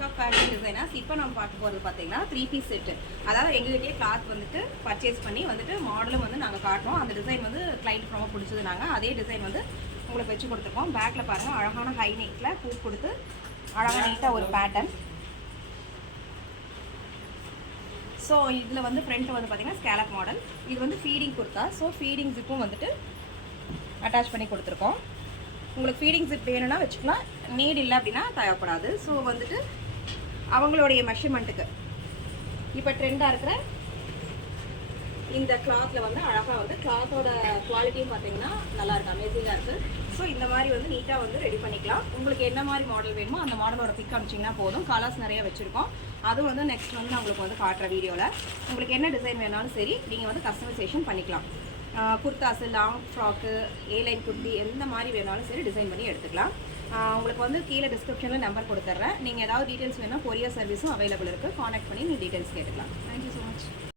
Peacock pattern designers. இப்போ நம்ம பார்க்க போகிறது பார்த்தீங்கன்னா 3 பீஸ் செட்டு. அதாவது எங்ககிட்டயே கிளாத் வந்துட்டு பர்ச்சேஸ் பண்ணி வந்துட்டு மாடலும் வந்து நாங்கள் காட்டுறோம். அந்த டிசைன் வந்து கிளைண்ட் ரொம்ப பிடிச்சது. நாங்கள் அதே டிசைன் வந்து உங்களுக்கு வச்சு கொடுத்துருக்கோம். பேக்கில் பாருங்கள் அழகான ஹை நெக்கில் பூ கொடுத்து அழகாக நீட்டாக ஒரு பேட்டர்ன். ஸோ இதில் வந்து ஃப்ரண்ட் வந்து பார்த்திங்கன்னா ஸ்கேலப் மாடல். இது வந்து ஃபீடிங் குர்த்தா. ஸோ ஃபீடிங் ஜிப்பும் வந்துட்டு அட்டாச் பண்ணி கொடுத்துருக்கோம். உங்களுக்கு ஃபீடிங் ஜிப் வேணும்னா வச்சுக்கலாம், நீட் இல்லை அப்படின்னா தேவைப்படாது. ஸோ வந்துட்டு அவங்களுடைய மெஷர்மெண்ட்டுக்கு இப்போ ட்ரெண்டாக இருக்கிற இந்த கிளாத்தில் வந்து அழகாக வந்து கிளாத்தோட குவாலிட்டியும் பார்த்தீங்கன்னா நல்லாயிருக்கு, அமேசிங்காக இருக்குது. ஸோ இந்த மாதிரி வந்து நீட்டாக வந்து ரெடி பண்ணிக்கலாம். உங்களுக்கு என்ன மாதிரி மாடல் வேணுமோ அந்த மாடலோட பிக் அனுப்பிச்சிங்கன்னா போதும். கலர்ஸ் நிறைய வச்சுருக்கோம். அதுவும் வந்து நெக்ஸ்ட் வந்து நான் உங்களுக்கு வந்து காட்டுற வீடியோவில் உங்களுக்கு என்ன டிசைன் வேணாலும் சரி நீங்கள் வந்து கஸ்டமைசேஷன் பண்ணிக்கலாம். குர்தாஸு, லாங் ஃப்ராக்கு, ஏலைன் குர்த்தி எந்த மாதிரி வேணாலும் சரி டிசைன் பண்ணி எடுத்துக்கலாம். உங்களுக்கு வந்து கீழே டிஸ்கிரிப்ஷனில் நம்பர் கொடுத்துட்றேன். நீங்கள் ஏதாவது டீட்டெயில்ஸ் வேணால் கொரியர் சர்வீஸும் அவைலபிள் இருக்குது. காண்டாக்ட் பண்ணி நீங்கள் டீட்டெயில்ஸ் கேட்டுக்கலாம். Thank you so much.